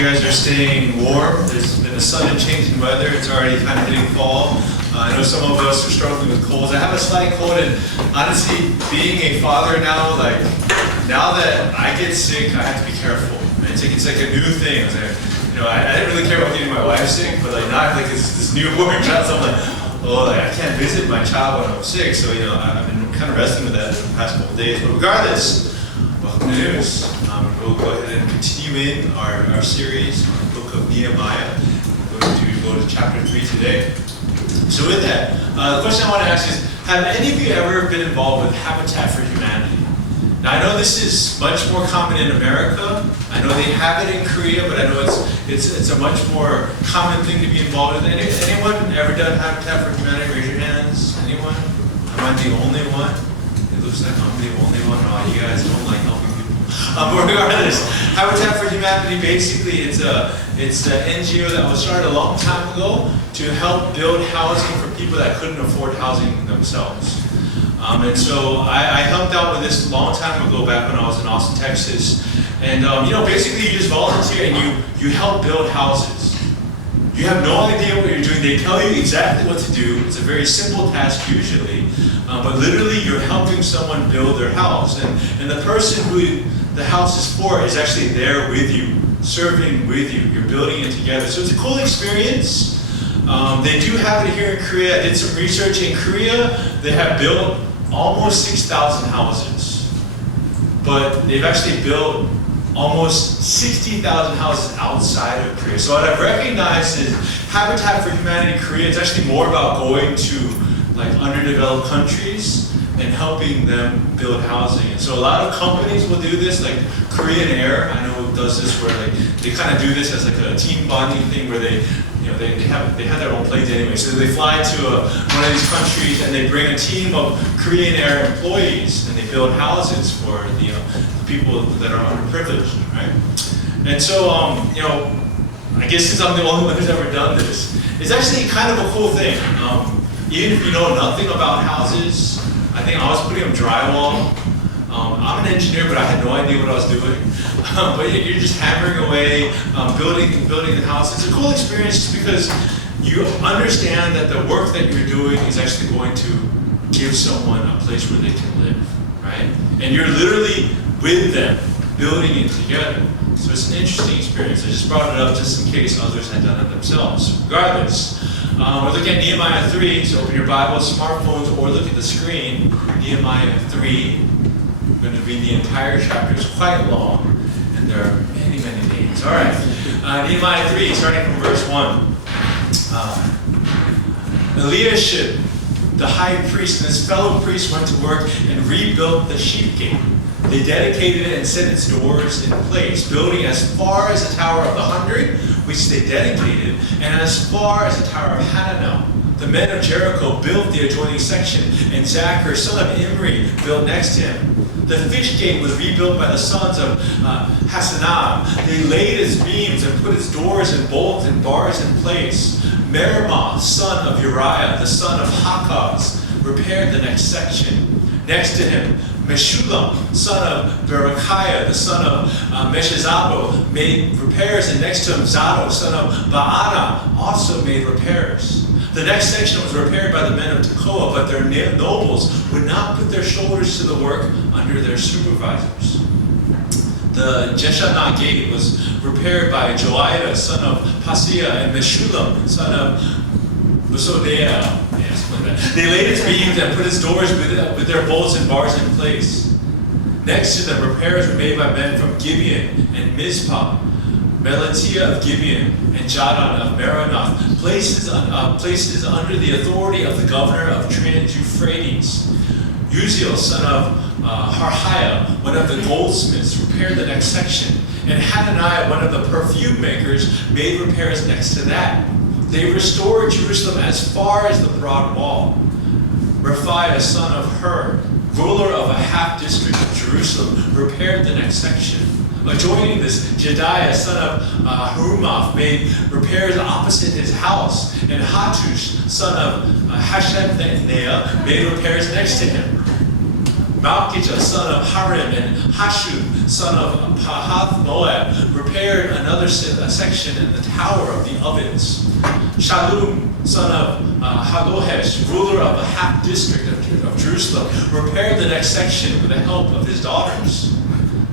you guys are staying warm. There's been a sudden change in weather. It's already kind of hitting fall. I know some of us are struggling with colds. I have a slight cold, and honestly, being a father now, now that I get sick, I have to be careful. It's like a new thing. I didn't really care about getting my wife sick, but now I have this newborn child, so I'm I can't visit my child when I'm sick. So I've been kind of wrestling with that the past couple of days. But regardless, welcome to news. We'll go ahead and continue in our series on the book of Nehemiah. We're going to go to chapter 3 today. So with that, the question I want to ask is, have any of you ever been involved with Habitat for Humanity? Now I know this is much more common in America. I know they have it in Korea, but I know it's a much more common thing to be involved in. Anyone ever done Habitat for Humanity? Raise your hands. Anyone? Am I the only one? It looks like I'm the only one. Oh, you guys don't like helping people. But regardless, Habitat for Humanity, basically it's an NGO that was started a long time ago to help build housing for people that couldn't afford housing themselves. And so I helped out with this a long time ago back when I was in Austin, Texas. And basically you just volunteer and you help build houses. You have no idea what you're doing. They tell you exactly what to do. It's a very simple task usually. But literally you're helping someone build their house. And the person who the house is for is actually there with you, serving with you. You're building it together. So it's a cool experience. They do have it here in Korea. I did some research. In Korea, they have built almost 6,000 houses. But they've actually built almost 60,000 houses outside of Korea. So what I've recognized is Habitat for Humanity in Korea is actually more about going to underdeveloped countries and helping them build housing. And so a lot of companies will do this, like Korean Air, I know does this where they kind of do this as a team bonding thing where they have their own planes anyway. So they fly to one of these countries and they bring a team of Korean Air employees and they build houses for the people that are underprivileged, right? And so, I guess since I'm the only one who's ever done this, it's actually kind of a cool thing. Even if you know nothing about houses, I think I was putting up drywall. I'm an engineer, but I had no idea what I was doing. But you're just hammering away, building the house. It's a cool experience just because you understand that the work that you're doing is actually going to give someone a place where they can live, right? And you're literally with them, building it together. So it's an interesting experience. I just brought it up just in case others had done it themselves. Regardless, we're looking at Nehemiah 3, so open your Bibles, smartphones, or look at the screen. Nehemiah 3. We're going to read the entire chapter. It's quite long, and there are many, many names. All right. Nehemiah 3, starting from verse 1. Eliashib, the high priest, and his fellow priests went to work and rebuilt the sheep gate. They dedicated it and set its doors in place, building as far as the Tower of the 100, which they dedicated, and as far as the Tower of Hananel. The men of Jericho built the adjoining section, and Zachar, son of Imri, built next to him. The fish gate was rebuilt by the sons of Hasanah. They laid its beams and put its doors and bolts and bars in place. Meremoth, son of Uriah, the son of Hakaz, repaired the next section. Next to him, Meshullam, son of Berechiah, the son of Meshezabel, made repairs, and next to him, Zadok, son of Baana, also made repairs. The next section was repaired by the men of Tekoa, but their nobles would not put their shoulders to the work under their supervisors. The Jeshanah gate was repaired by Joiada, son of Paseah, and Meshullam, son of Besodeiah. They laid its beams and put its doors with their bolts and bars in place. Next to them, repairs were made by men from Gibeon and Mizpah, Melatiah of Gibeon, and Jadon of Meronoth, places under the authority of the governor of Trans-Euphrates. Uziel, son of Harhiah, one of the goldsmiths, repaired the next section, and Hananiah, one of the perfume makers, made repairs next to that. They restored Jerusalem as far as the broad wall. Raphiah, son of Hur, ruler of a half-district of Jerusalem, repaired the next section. Adjoining this, Jediah, son of Harumath, made repairs opposite his house, and Hattush, son of Hashabneah, made repairs next to him. Malchijah, son of Harim, and Hashub, son of Pahath Moab, repaired another section in the tower of the ovens. Shallum, son of Hagohesh, ruler of a half district of Jerusalem, repaired the next section with the help of his daughters.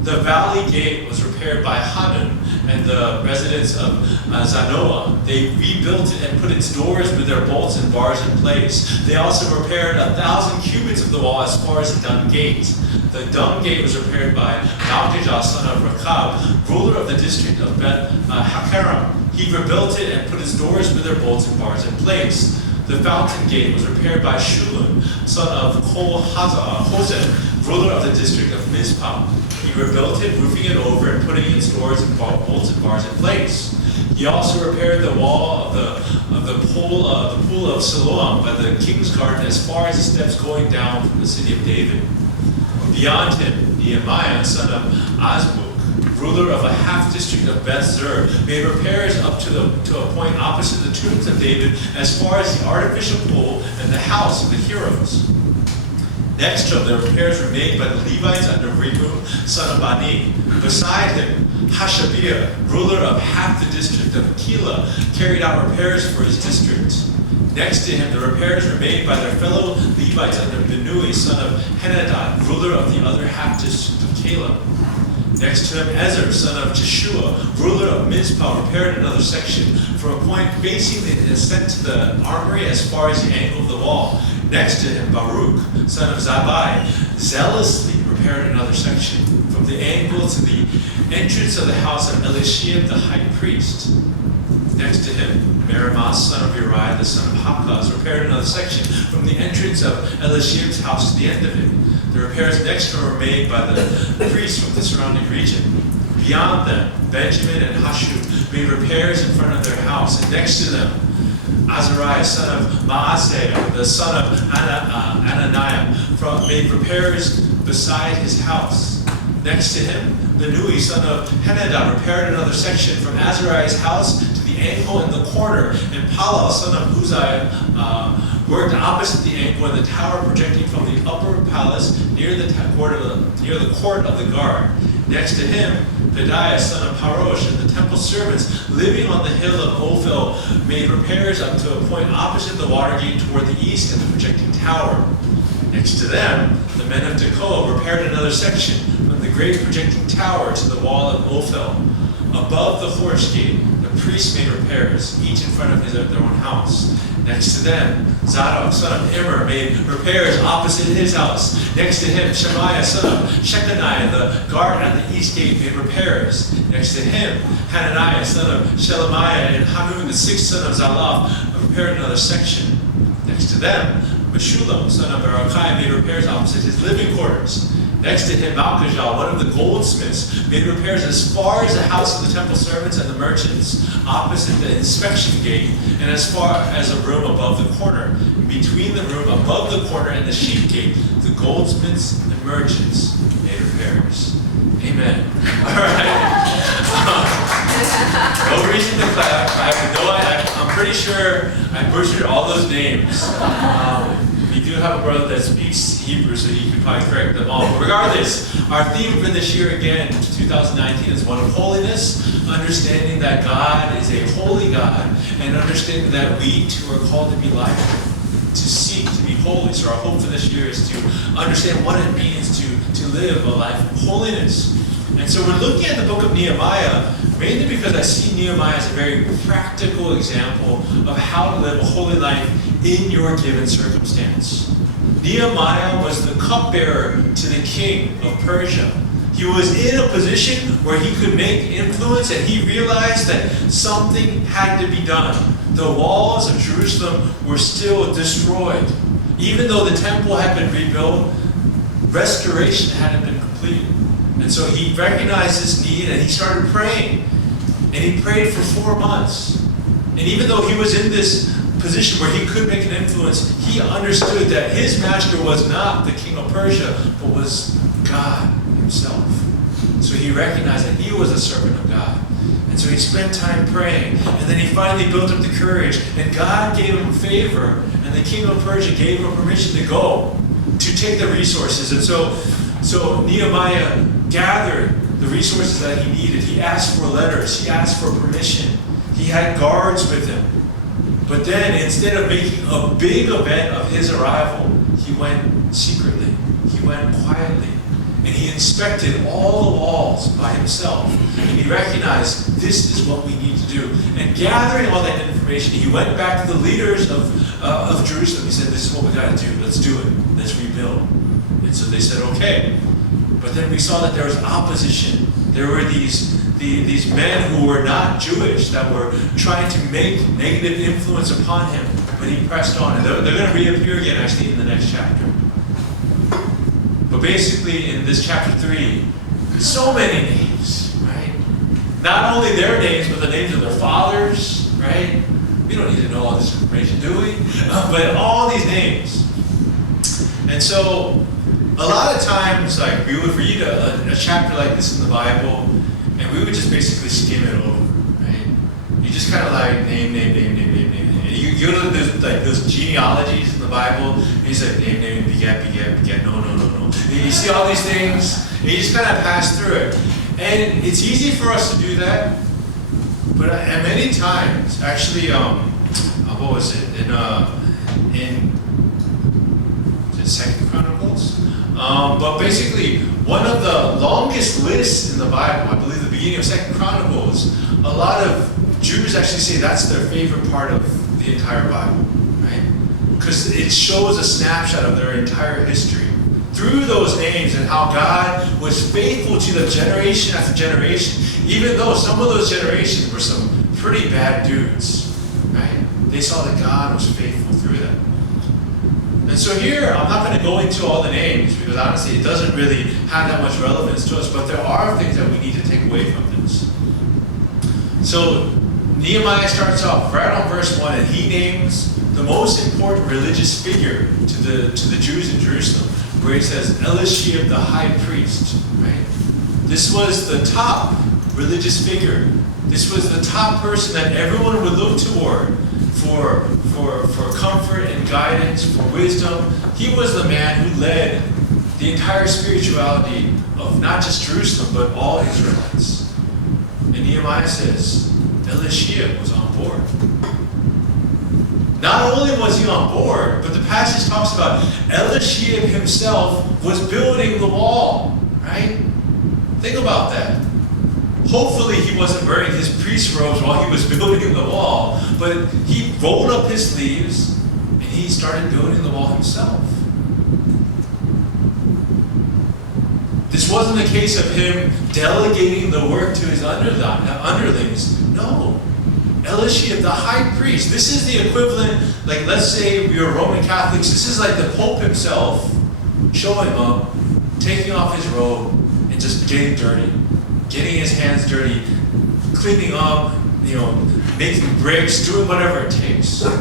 The valley gate was repaired by Hanun and the residents of Zanoah. They rebuilt it and put its doors with their bolts and bars in place. They also repaired 1,000 cubits of the wall as far as the dung gate. The dung gate was repaired by Malchijah, son of Rechab, ruler of the district of Beth Hakaram. He rebuilt it and put its doors with their bolts and bars in place. The fountain gate was repaired by Shulun, son of Hoseth, ruler of the district of Mizpah. He rebuilt it, roofing it over and putting its doors and bolts and bars in place. He also repaired the wall of the pool of Siloam by the king's garden as far as the steps going down from the city of David. Beyond him, Nehemiah, son of Azbuk, ruler of a half district of Beth Zur, made repairs up to a point opposite the tombs of David as far as the artificial pool and the house of the heroes. Next to him, the repairs were made by the Levites under Rehum, son of Bani. Beside him, Hashabiah, ruler of half the district of Keilah, carried out repairs for his district. Next to him, the repairs were made by their fellow Levites under Binui, son of Henadad, ruler of the other half district of Keilah. Next to him, Ezer, son of Jeshua, ruler of Mizpah, repaired another section from a point facing the ascent to the armory as far as the angle of the wall. Next to him, Baruch, son of Zabai, zealously repaired another section from the angle to the entrance of the house of Eliashib the high priest. Next to him, Meremoth, son of Uriah, the son of Hakaz, repaired another section from the entrance of Eliashib's house to the end of it. The repairs next to him were made by the priests from the surrounding region. Beyond them, Benjamin and Hashub made repairs in front of their house, and next to them, Azariah, son of Maaseiah, the son of Ananiah, made repairs beside his house. Next to him, Binui, son of Henadad, repaired another section from Azariah's house to the angle in the corner, and Palal, son of Uzziah, worked opposite the angle in the tower projecting from the upper palace near the court of the guard. Next to him, Pedaiah, son of Parosh, and the temple servants living on the hill of Ophel made repairs up to a point opposite the water gate toward the east and the projecting tower. Next to them, the men of Tekoa repaired another section from the great projecting tower to the wall of Ophel. Above the horse gate, the priests made repairs, each in front of their own house. Next to them, Zadok, son of Immer, made repairs opposite his house. Next to him, Shemaiah, son of Shechaniah, the guard at the east gate, made repairs. Next to him, Hananiah, son of Shelemiah, and Hanun, the sixth son of Zalaph, repaired another section. Next to them, Meshulam, son of Berechiah, made repairs opposite his living quarters. Next to him, Malchijah, one of the goldsmiths, made repairs as far as the house of the temple servants and the merchants, opposite the inspection gate, and as far as a room above the corner. In between the room above the corner and the sheep gate, the goldsmiths and merchants made repairs. Amen. All right. No reason to clap. I have no idea. I'm pretty sure I butchered all those names. We do have a brother that speaks Hebrew, so you can probably correct them all. But regardless, our theme for this year again, 2019, is one of holiness, understanding that God is a holy God, and understanding that we too are called to be like Him, to seek to be holy. So our hope for this year is to understand what it means to live a life of holiness. And so we're looking at the book of Nehemiah, mainly because I see Nehemiah as a very practical example of how to live a holy life in your given circumstance. Nehemiah was the cupbearer to the king of Persia. He was in a position where he could make influence, and he realized that something had to be done. The walls of Jerusalem were still destroyed. Even though the temple had been rebuilt, restoration hadn't been completed. And so he recognized this need, and he started praying. And he prayed for 4 months. And even though he was in this position where he could make an influence, he understood that his master was not the king of Persia, but was God himself. So he recognized that he was a servant of God. And so he spent time praying. And then he finally built up the courage. And God gave him favor. And the king of Persia gave him permission to go. to take the resources. And so Nehemiah gathered the resources that he needed. He asked for letters. He asked for permission. He had guards with him. But then, instead of making a big event of his arrival, he went secretly. He went quietly. And he inspected all the walls by himself. And he recognized this is what we need to do. And gathering all that information, he went back to the leaders of Jerusalem. He said, this is what we got to do. Let's do it. Let's rebuild. And so they said, okay. But then we saw that there was opposition. There were these men who were not Jewish that were trying to make negative influence upon him. But he pressed on. And they're going to reappear again, actually, in the next chapter. But basically, in this chapter 3, so many names, right? Not only their names, but the names of their fathers, right? We don't need to know all this information, do we? But all these names. And so, a lot of times, like, we would read a chapter like this in the Bible, and we would just basically skim it over, right? You just kind of like name. You know, there's like those genealogies in the Bible, and he's like name, beget, no. And you see all these things, and you just kind of pass through it. And it's easy for us to do that, but at many times, actually, what was it? In Second Chronicles? But basically, one of the longest lists in the Bible, I believe the beginning of Second Chronicles, a lot of Jews actually say that's their favorite part of the entire Bible, right? Because it shows a snapshot of their entire history through those names and how God was faithful to them generation after generation, even though some of those generations were some pretty bad dudes, right? They saw that God was faithful through them. And so here, I'm not going to go into all the names because honestly, it doesn't really have that much relevance to us, but there are things that we need to take away from this. So Nehemiah starts off right on verse 1, and he names the most important religious figure to the Jews in Jerusalem, where he says Eliashib the high priest, right? This was the top religious figure. This was the top person that everyone would look toward for comfort and guidance, for wisdom. He was the man who led the entire spirituality of not just Jerusalem, but all Israelites. And Nehemiah says, Eliashib was on board. Not only was he on board, but the passage talks about Eliashib himself was building the wall, right? Think about that. Hopefully he wasn't wearing his priest robes while he was building the wall, but he rolled up his sleeves and he started building the wall himself. This wasn't a case of him delegating the work to his underlings. No. Eliashib, the high priest, this is the equivalent, like let's say we were Roman Catholics, this is like the Pope himself showing up, taking off his robe, and just getting dirty. Getting his hands dirty, cleaning up, making bricks, doing whatever it takes, right?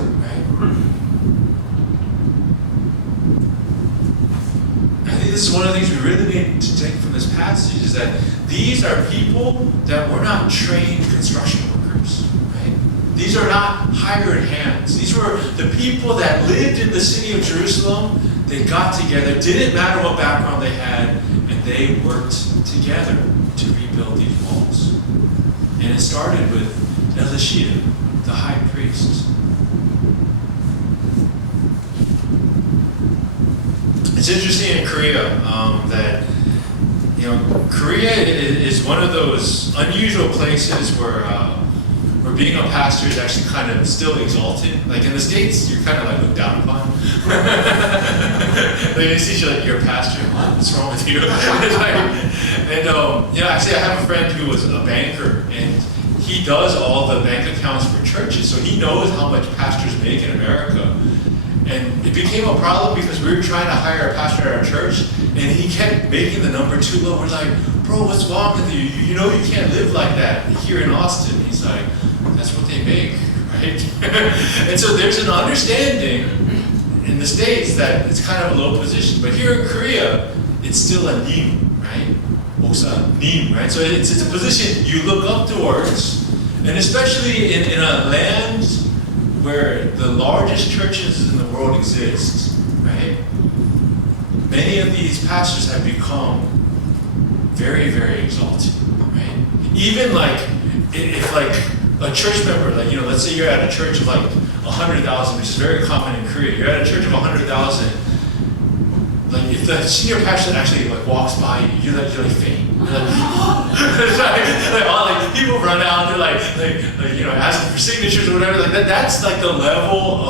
I think this is one of the things we really need to take from this passage is that these are people that were not trained construction workers, right? These are not hired hands. These were the people that lived in the city of Jerusalem. They got together, didn't matter what background they had, and they worked together to rebuild these walls. And it started with Eliashib, the high priest. It's interesting in Korea that Korea is one of those unusual places where being a pastor is actually kind of still exalted. Like in the States, you're kind of like looked down upon. They see you like, you're a pastor. What's wrong with you? Actually, I have a friend who was a banker, and he does all the bank accounts for churches, so he knows how much pastors make in America. And it became a problem because we were trying to hire a pastor at our church, and he kept making the number too low. We're like, bro, what's wrong with you? You know you can't live like that here in Austin. He's like, that's what they make, right? And so there's an understanding in the States that it's kind of a low position. But here in Korea, it's still a nim, right? Nim, right? So it's a position you look up towards. And especially in a land where the largest churches in the world exist, right? many of these pastors have become very, very exalted, right? Even like, if like a church member, like, let's say you're at a church of like 100,000, which is very common in Korea. You're at a church of 100,000. Like if the senior pastor actually like walks by you, you're like faint. You're like people run out. They're like asking for signatures or whatever. Like that's like the level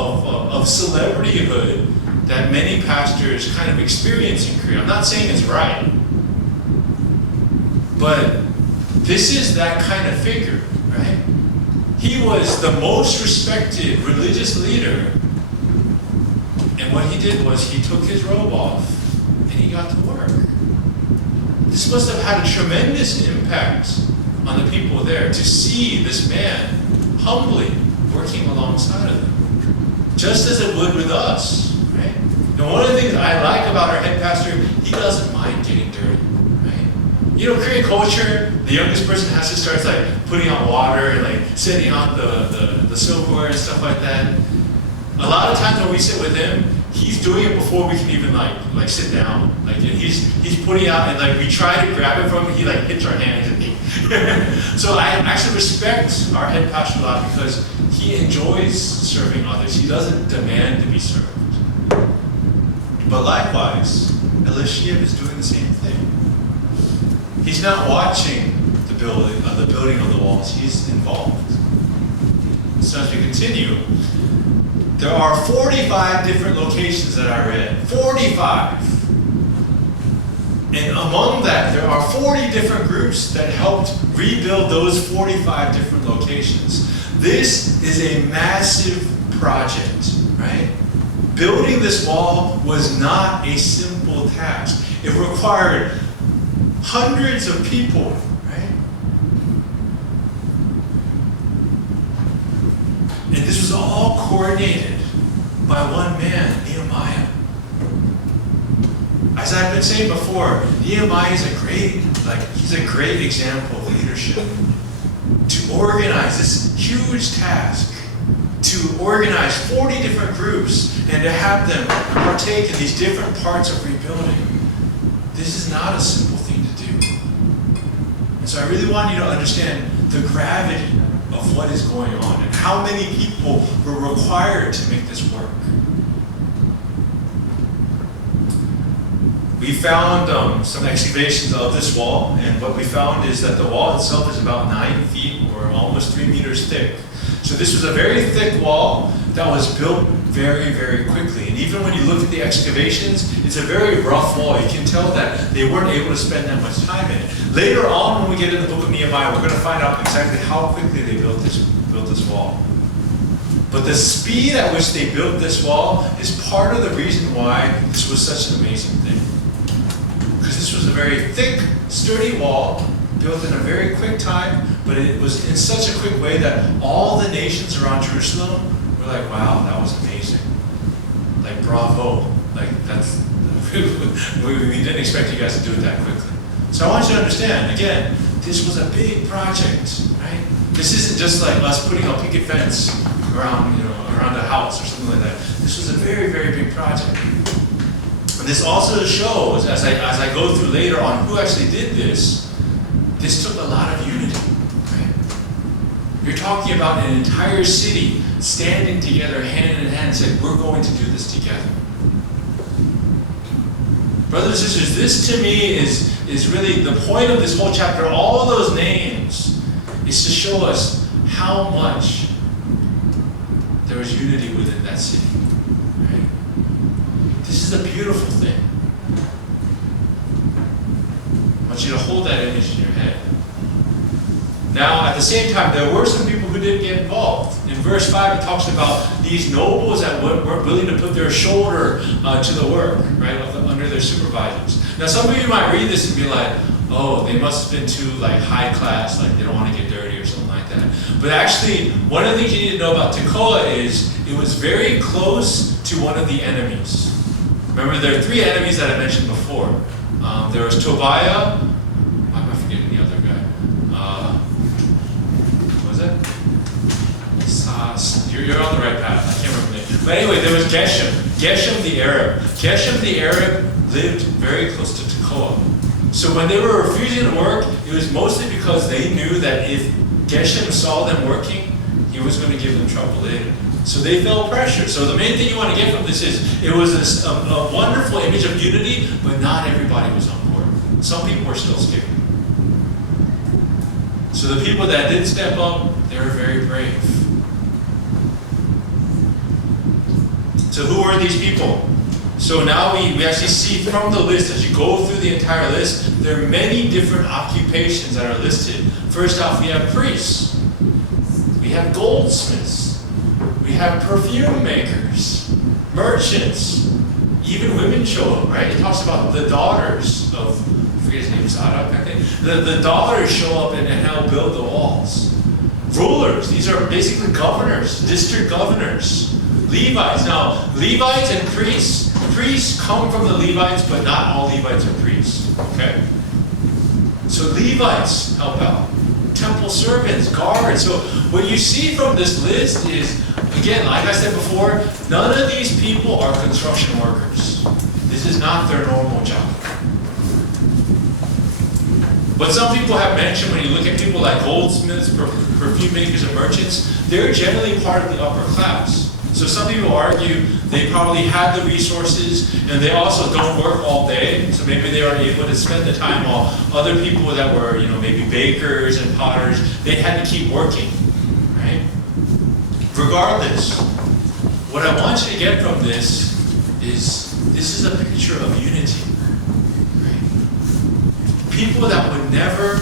of celebrityhood that many pastors kind of experience in Korea. I'm not saying it's right, but this is that kind of figure, right? He was the most respected religious leader, and what he did was he took his robe off and he got to work. This must have had a tremendous impact on the people there to see this man humbly working alongside of them, just as it would with us, right? And one of the things I like about our head pastor, he doesn't mind getting dirty, right? Korean culture, the youngest person has to start like putting out water and like setting out the silverware and stuff like that. A lot of times when we sit with him, he's doing it before we can even like sit down. Like he's putting out, and like we try to grab it from him, he like hits our hands. So I actually respect our head pastor a lot because he enjoys serving others. He doesn't demand to be served. But likewise, Elisha is doing the same thing. He's not watching the building of the walls. He's involved. So as we continue, there are 45 different locations that I read. 45. And among that, there are 40 different groups that helped rebuild those 45 different locations. This is a massive project, right? Building this wall was not a simple task. It required hundreds of people, right? And this was all coordinated by one man, Nehemiah. As I've been saying before, Nehemiah is he's a great example of leadership. To organize this huge task, to organize 40 different groups and to have them partake in these different parts of rebuilding, this is not a simple thing to do. And so I really want you to understand the gravity of what is going on and how many people were required to make this work. We found some excavations of this wall, and what we found is that the wall itself is about 9 feet or almost 3 meters thick. So this was a very thick wall that was built very, very quickly. And even when you look at the excavations, it's a very rough wall. You can tell that they weren't able to spend that much time in it. Later on, when we get in the book of Nehemiah, we're going to find out exactly how quickly they built this wall. But the speed at which they built this wall is part of the reason why this was such an amazing thing. Because this was a very thick, sturdy wall, built in a very quick time, but it was in such a quick way that all the nations around Jerusalem were like, wow, that was amazing. Like, bravo. Like, we didn't expect you guys to do it that quickly. So I want you to understand, again, this was a big project, right? This isn't just like us putting a picket fence around the house or something like that. This was a very, very big project. And this also shows, as I go through later on who actually did this took a lot of unity, right? You're talking about an entire city standing together hand in hand and saying, we're going to do this together. Brothers and sisters, this to me is really the point of this whole chapter. All of those names is to show us how much there was unity within that city. Right? This is a beautiful thing. I want you to hold that image in your head. Now, at the same time, there were some people who didn't get involved. In verse 5, it talks about these nobles that weren't willing to put their shoulder to the work, right, under their supervisors. Now, some of you might read this and be like, oh, they must have been too high class, like they don't want to get dirty or something like that. But actually, one of the things you need to know about Tekoa is it was very close to one of the enemies. Remember, there are 3 enemies that I mentioned before. There was Tobiah. Why am I forgetting the other guy? What was it? You're on the right path. I can't remember the name. But anyway, there was Geshem. Geshem the Arab. Geshem the Arab lived very close to Tekoa. So when they were refusing to work, it was mostly because they knew that if Geshem saw them working, he was going to give them trouble later. So they felt pressure. So the main thing you want to get from this is it was a wonderful image of unity, but not everybody was on board. Some people were still scared. So the people that did step up, they were very brave. So who are these people? So now we actually see from the list, as you go through the entire list, there are many different occupations that are listed. First off, we have priests. We have goldsmiths. We have perfume makers, merchants. Even women show up, right? It talks about the daughters of, I forget his name, Zadok, I think. The daughters show up and help build the walls. Rulers, these are basically governors, district governors. Levites. Now, Levites and priests come from the Levites, but not all Levites are priests. Okay? So Levites help out. Temple servants, guards. So what you see from this list is, again, like I said before, none of these people are construction workers. This is not their normal job. But some people have mentioned, when you look at people like goldsmiths, perfume makers, and merchants, they're generally part of the upper class. So some people argue they probably have the resources and they also don't work all day. So maybe they are able to spend the time while other people that were, maybe bakers and potters, they had to keep working, right? Regardless, what I want you to get from this is a picture of unity, right? People that would never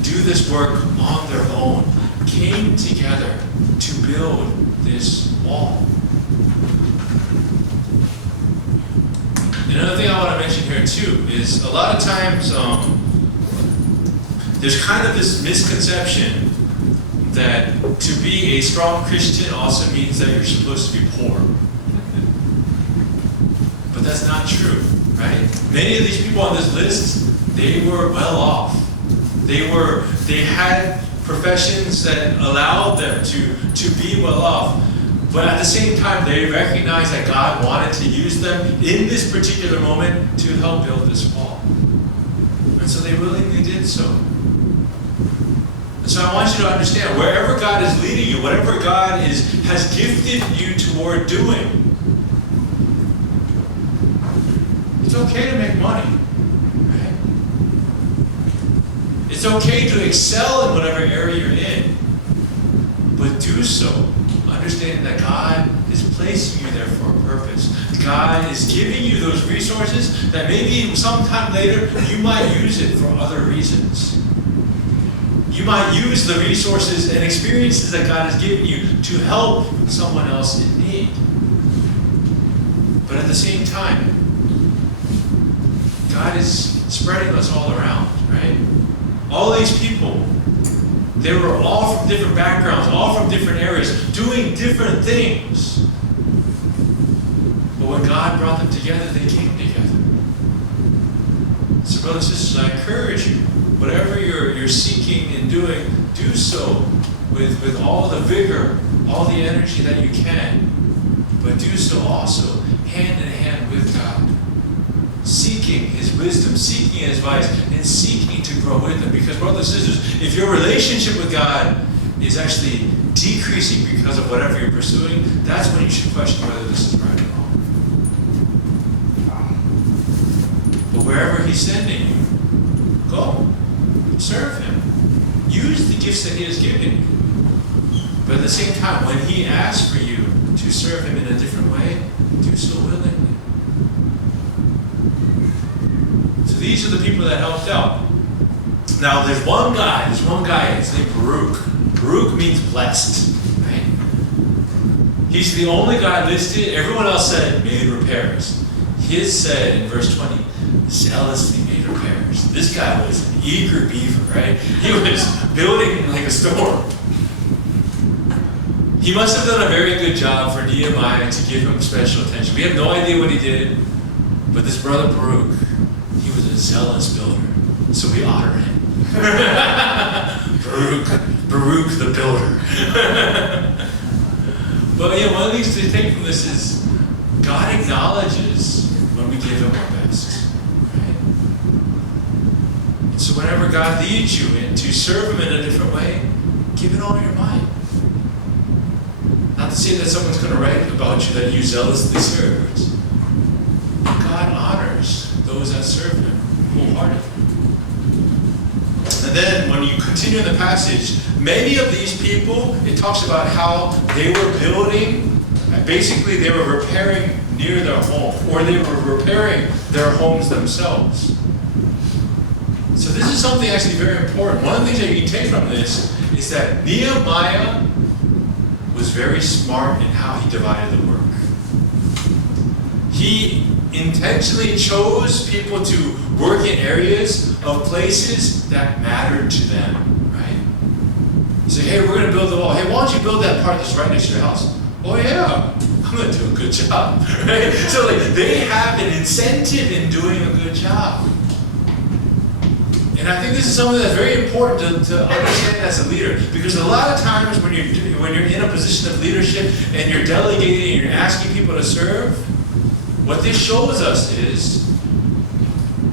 do this work on their own came together to build this wall. Another thing I want to mention here too is a lot of times there's kind of this misconception that to be a strong Christian also means that you're supposed to be poor. But that's not true, right? Many of these people on this list, they were well off. They had professions that allowed them to be well off. But at the same time, they recognized that God wanted to use them in this particular moment to help build this wall. And so they willingly did so. And so I want you to understand, wherever God is leading you, whatever God has gifted you toward doing, it's okay to make money. Right? It's okay to excel in whatever area you're in, but do so understanding that God is placing you there for a purpose. God is giving you those resources that maybe sometime later you might use it for other reasons. You might use the resources and experiences that God has given you to help someone else in need. But at the same time, God is spreading us all around, right? All these people, they were all from different backgrounds, all from different areas, doing different things. But when God brought them together, they came together. So brothers and sisters, I encourage you, whatever you're seeking and doing, do so with all the vigor, all the energy that you can. But do so also hand in hand with God. Seeking His wisdom, seeking His advice, and seeking to grow with Him. Because brothers and sisters, if your relationship with God is actually decreasing because of whatever you're pursuing, that's when you should question whether this is right or wrong. But wherever He's sending you, go. Serve Him. Use the gifts that He has given you. But at the same time, when He asks for you to serve Him in a different way, do so willingly. These are the people that helped out. Now, there's one guy, his name Baruch. Baruch means blessed, right? He's the only guy listed. Everyone else said made repairs. His said in verse 20, zealously made repairs. This guy was an eager beaver, right? He was building like a storm. He must have done a very good job for Nehemiah to give him special attention. We have no idea what he did, but this brother Baruch, he was a zealous builder, so we honor him. Baruch the builder. But yeah, one of the things to take from this is God acknowledges when we give Him our best. tasks. Right? So whenever God leads you in to serve Him in a different way, give it all your mind. Not to say that someone's going to write about you that you zealously served. God honors those that serve Him wholeheartedly. And then when you continue in the passage, many of these people, it talks about how they were building, basically they were repairing near their home, or they were repairing their homes themselves. So this is something actually very important. One of the things that you can take from this is that Nehemiah was very smart in how he divided the work. He intentionally chose people to work in areas of places that mattered to them, right? He said, hey, we're going to build the wall. Hey, why don't you build that part that's right next to your house? Oh yeah, I'm going to do a good job, right? So they have an incentive in doing a good job. And I think this is something that's very important to understand as a leader, because a lot of times when you're in a position of leadership and you're delegating and you're asking people to serve, what this shows us is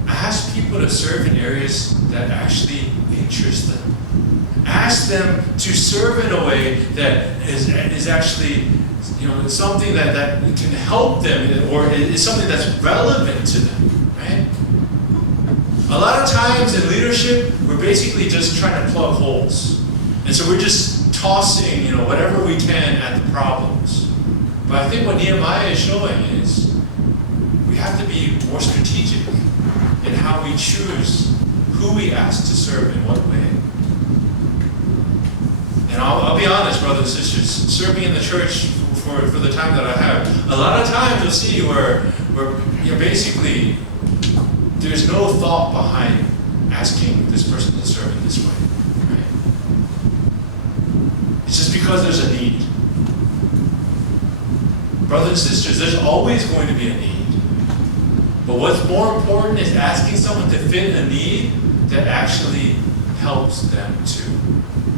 ask people to serve in areas that actually interest them. Ask them to serve in a way that is actually, something that can help them, or is something that's relevant to them, right? A lot of times in leadership, we're basically just trying to plug holes. And so we're just tossing, whatever we can at the problems. But I think what Nehemiah is showing is we have to be more strategic in how we choose who we ask to serve in what way. And I'll be honest, brothers and sisters, serving in the church for the time that I have, a lot of times you'll see where basically there's no thought behind asking this person to serve in this way. Right? It's just because there's a need. Brothers and sisters, there's always going to be a need. But what's more important is asking someone to fit a need that actually helps them too.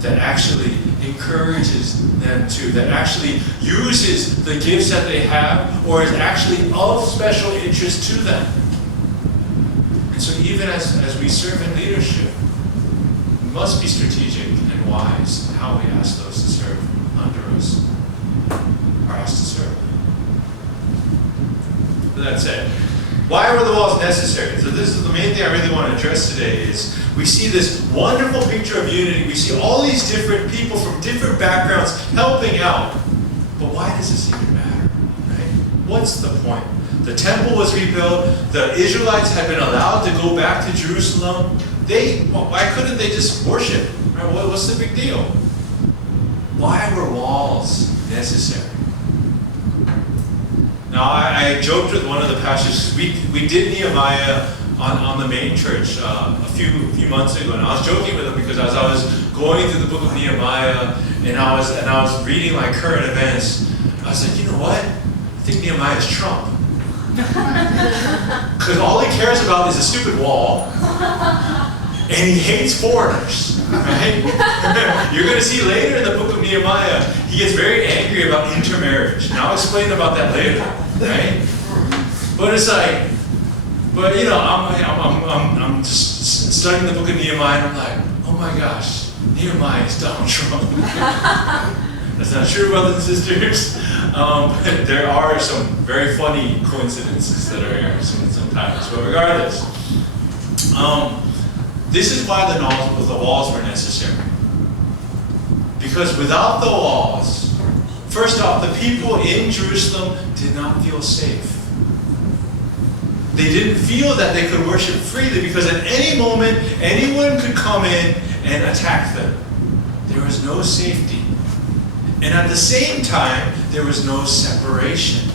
That actually encourages them too. That actually uses the gifts that they have, or is actually of special interest to them. And so even as we serve in leadership, we must be strategic and wise in how we ask those to serve under us, or asked to serve. So that's it. Why were the walls necessary? So this is the main thing I really want to address today is we see this wonderful picture of unity. We see all these different people from different backgrounds helping out. But why does this even matter? Right? What's the point? The temple was rebuilt. The Israelites had been allowed to go back to Jerusalem. Why couldn't they just worship? Right? What's the big deal? Why were walls necessary? Now, I joked with one of the pastors. We did Nehemiah on the main church a few months ago, and I was joking with him because as I was going through the book of Nehemiah and I was reading like current events, I was like, you know what? I think Nehemiah is Trump. Because all he cares about is a stupid wall, and he hates foreigners, right? You're going to see later in the book of Nehemiah, he gets very angry about intermarriage. And I'll explain about that later, right? But it's like, I'm just studying the book of Nehemiah, and I'm like, oh my gosh, Nehemiah is Donald Trump. That's not true, brothers and sisters. But there are some very funny coincidences that are here sometimes. But regardless, this is why the walls were necessary. Because without the walls, first off, the people in Jerusalem did not feel safe. They didn't feel that they could worship freely because at any moment, anyone could come in and attack them. There was no safety. And at the same time, there was no separation.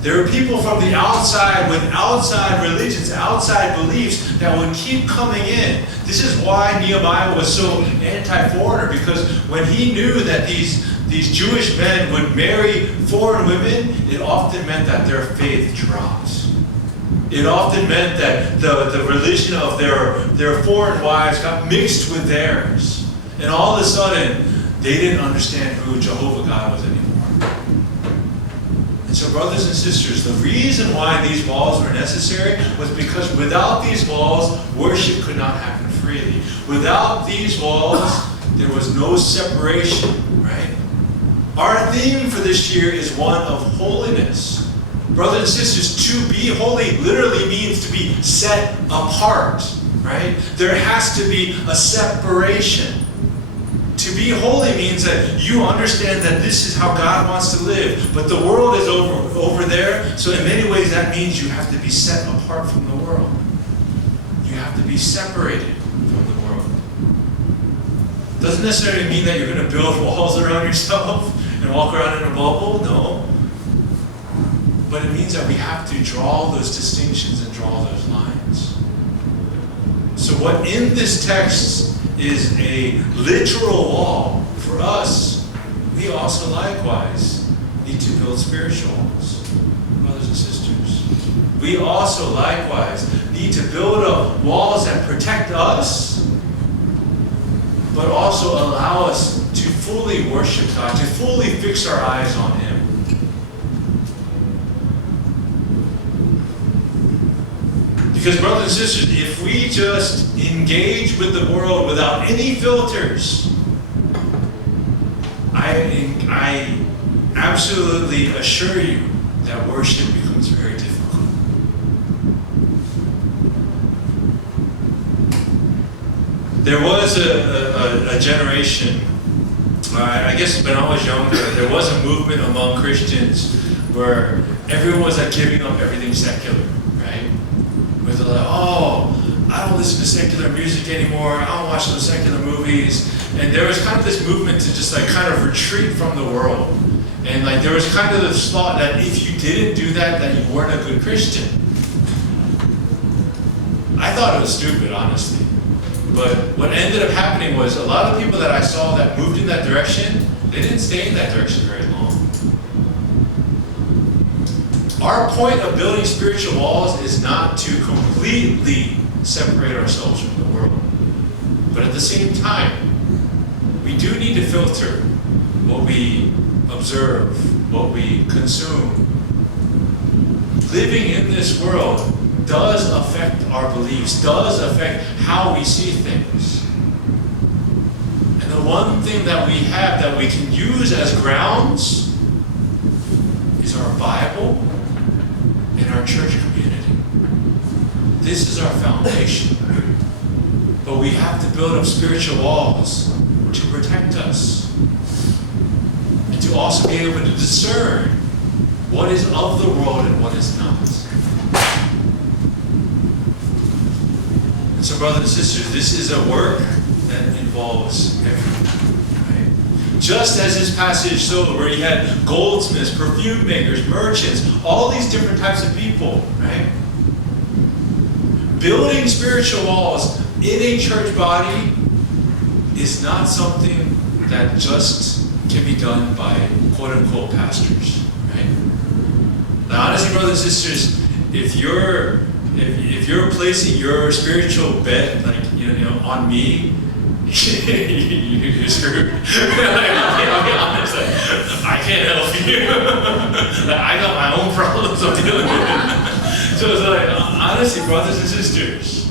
There were people from the outside with outside religions, outside beliefs that would keep coming in. This is why Nehemiah was so anti-foreigner, because when he knew that these Jewish men would marry foreign women, it often meant that their faith dropped. It often meant that the religion of their foreign wives got mixed with theirs. And all of a sudden, they didn't understand who Jehovah God was anymore. And so, brothers and sisters, the reason why these walls were necessary was because without these walls, worship could not happen freely. Without these walls, there was no separation, right? Our theme for this year is one of holiness. Brothers and sisters, to be holy literally means to be set apart, right? There has to be a separation. To be holy means that you understand that this is how God wants to live, but the world is over there, so in many ways that means you have to be set apart from the world. You have to be separated from the world. Doesn't necessarily mean that you're going to build walls around yourself and walk around in a bubble, no. But it means that we have to draw those distinctions and draw those lines. So what in this text is a literal wall for us, we also likewise need to build spiritual walls, brothers and sisters. We also likewise need to build up walls that protect us, but also allow us to fully worship God, to fully fix our eyes on Him. Because brothers and sisters, if we just engage with the world without any filters, I absolutely assure you that worship becomes very difficult. There was a generation, I guess when I was younger, there was a movement among Christians where everyone was like giving up everything secular, right? Where they're like, oh, I don't listen to secular music anymore, I don't watch those secular movies. And there was kind of this movement to just like kind of retreat from the world. And like there was kind of this thought that if you didn't do that, that you weren't a good Christian. I thought it was stupid, honestly. But what ended up happening was a lot of people that I saw that moved in that direction, they didn't stay in that direction very long. Our point of building spiritual walls is not to completely separate ourselves from the world. But at the same time, we do need to filter what we observe, what we consume. Living in this world does affect our beliefs, does affect how we see things. And the one thing that we have that we can use as grounds is our Bible and our church community. This is our foundation. But we have to build up spiritual walls to protect us. And to also be able to discern what is of the world and what is not. And so, brothers and sisters, this is a work that involves everyone. Right? Just as this passage showed, where you had goldsmiths, perfume makers, merchants, all these different types of people, right? Building spiritual walls in a church body is not something that just can be done by quote-unquote pastors, right? Now, honestly, brothers and sisters, if you're placing your spiritual bet, like you know, on me, you're screwed. I'll be honest, I can't help you. I got my own problems I'm dealing with. So it's like, honestly, brothers and sisters,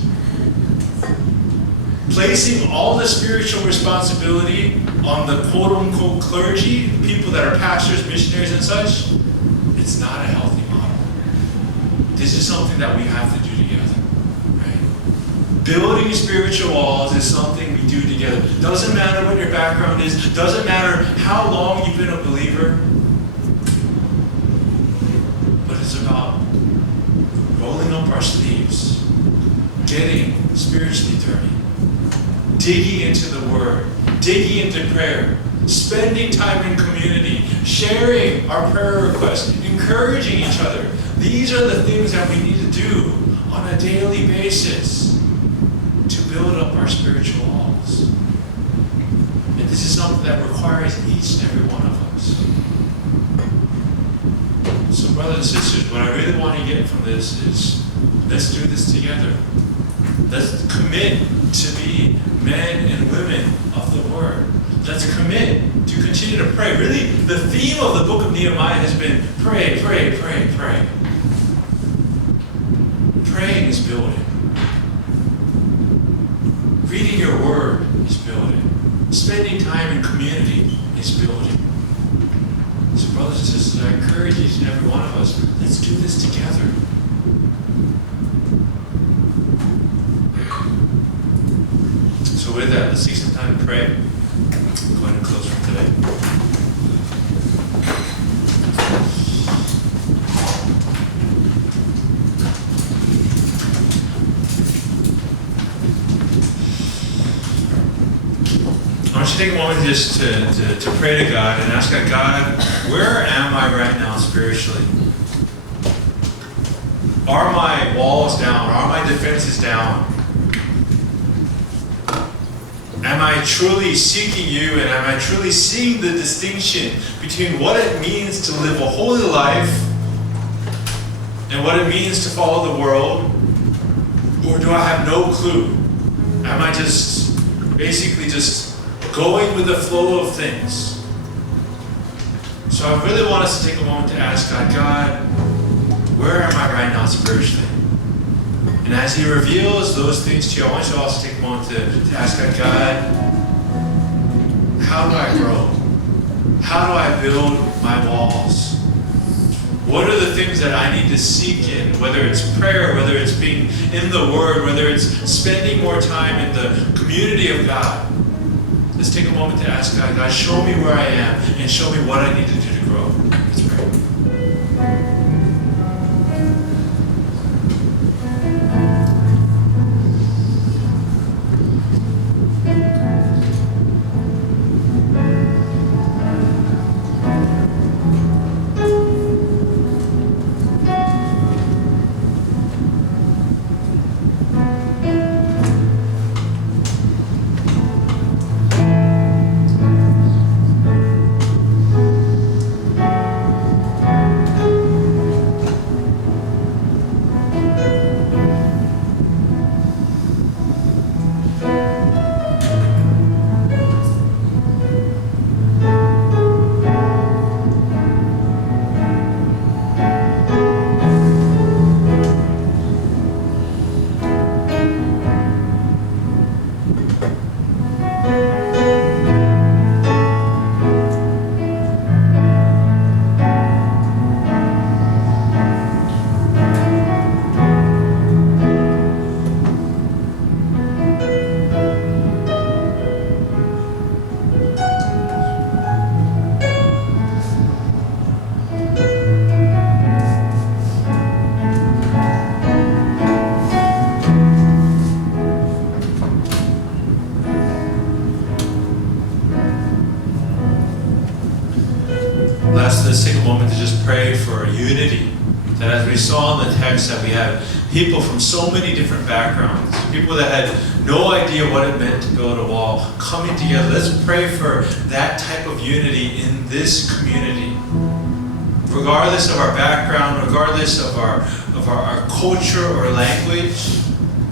placing all the spiritual responsibility on the quote-unquote clergy, people that are pastors, missionaries, and such, it's not a healthy model. This is something that we have to do together, right? Building spiritual walls is something we do together. Doesn't matter what your background is, doesn't matter how long you've been a believer, but it's about rolling up our sleeves, getting spiritually dirty, digging into the Word, digging into prayer, spending time in community, sharing our prayer requests, encouraging each other. These are the things that we need to do on a daily basis to build up our spiritual walls. And this is something that requires each and every one of us. So brothers and sisters, what I really want to get from this is, let's do this together. Let's commit to be men and women of the Word. let's commit to continue to pray. Really, the theme of the book of Nehemiah has been pray, pray, pray, pray. Praying is building. Reading your word is building. Spending time in community is building. So brothers and sisters, I encourage each and every one of us, let's do this together. So with that, let's take some time to pray. We'll go ahead and close for today. I want you to take a moment just to pray to God and ask God, where am I right now spiritually? Are my walls down? Are my defenses down? Am I truly seeking you, and am I truly seeing the distinction between what it means to live a holy life and what it means to follow the world? Or do I have no clue? Am I just basically just going with the flow of things? So I really want us to take a moment to ask God, where am I right now spiritually? And as He reveals those things to you, I want you to also take a moment to ask God, how do I grow? How do I build my walls? What are the things that I need to seek in? Whether it's prayer, whether it's being in the Word, whether it's spending more time in the community of God. Let's take a moment to ask God, show me where I am and show me what I need to do to grow. Let's pray. Let's take a moment to just pray for unity. That as we saw in the text, that we have people from so many different backgrounds, people that had no idea what it meant to build a wall, coming together. Let's pray for that type of unity in this community. Regardless of our background, regardless of our culture or language,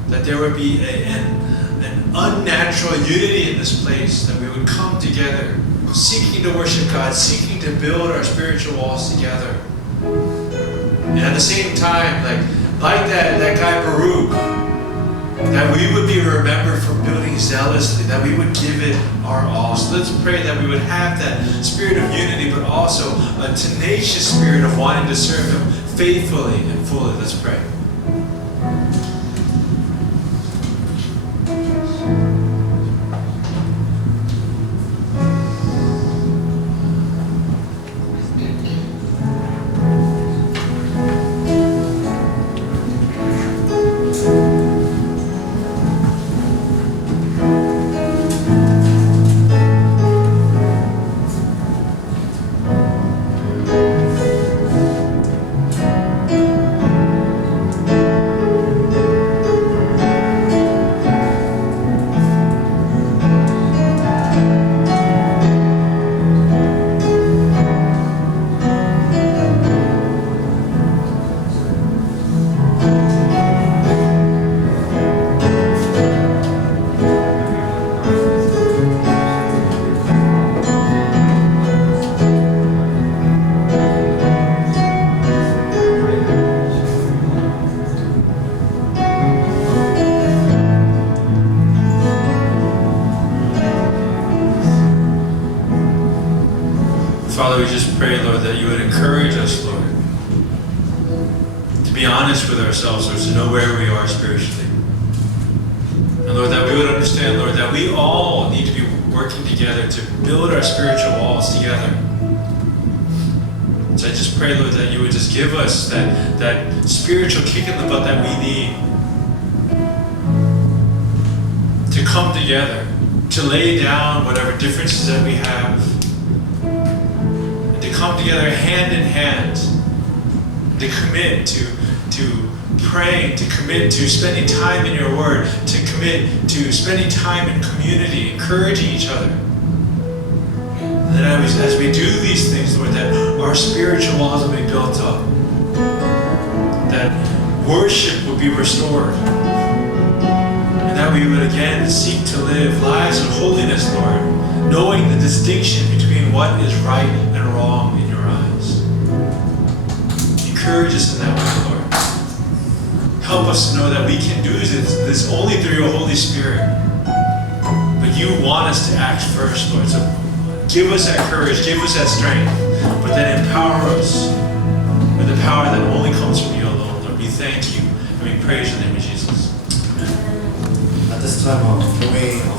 that there would be an unnatural unity in this place, that we would come together, seeking to worship God, seeking to build our spiritual walls together. And at the same time, like that guy Baruch, that we would be remembered for building zealously, that we would give it our all. So let's pray that we would have that spirit of unity, but also a tenacious spirit of wanting to serve Him faithfully and fully. Let's pray. Father, we just pray, Lord, that you would encourage us, Lord, to be honest with ourselves, Lord, to know where we are spiritually. And Lord, that we would understand, Lord, that we all need to be working together to build our spiritual walls together. So I just pray, Lord, that you would just give us that spiritual kick in the butt that we need to come together, to lay down whatever differences that we have, and to come together hand in hand, to commit to praying, to commit to spending time in your word, to commit to spending time in community, encouraging each other. And then as we do these things, Lord, that our spiritual walls will be built up, that worship will be restored, and that we would again seek to live lives of holiness, Lord, knowing the distinction between what is right and wrong in your eyes. Encourage us in that way, Lord. Help us to know that we can do this only through your Holy Spirit. But you want us to act first, Lord. So give us that courage, give us that strength, but then empower us with the power that only comes from you alone, Lord. We thank you and we praise your name of Jesus. Amen. At this time, can we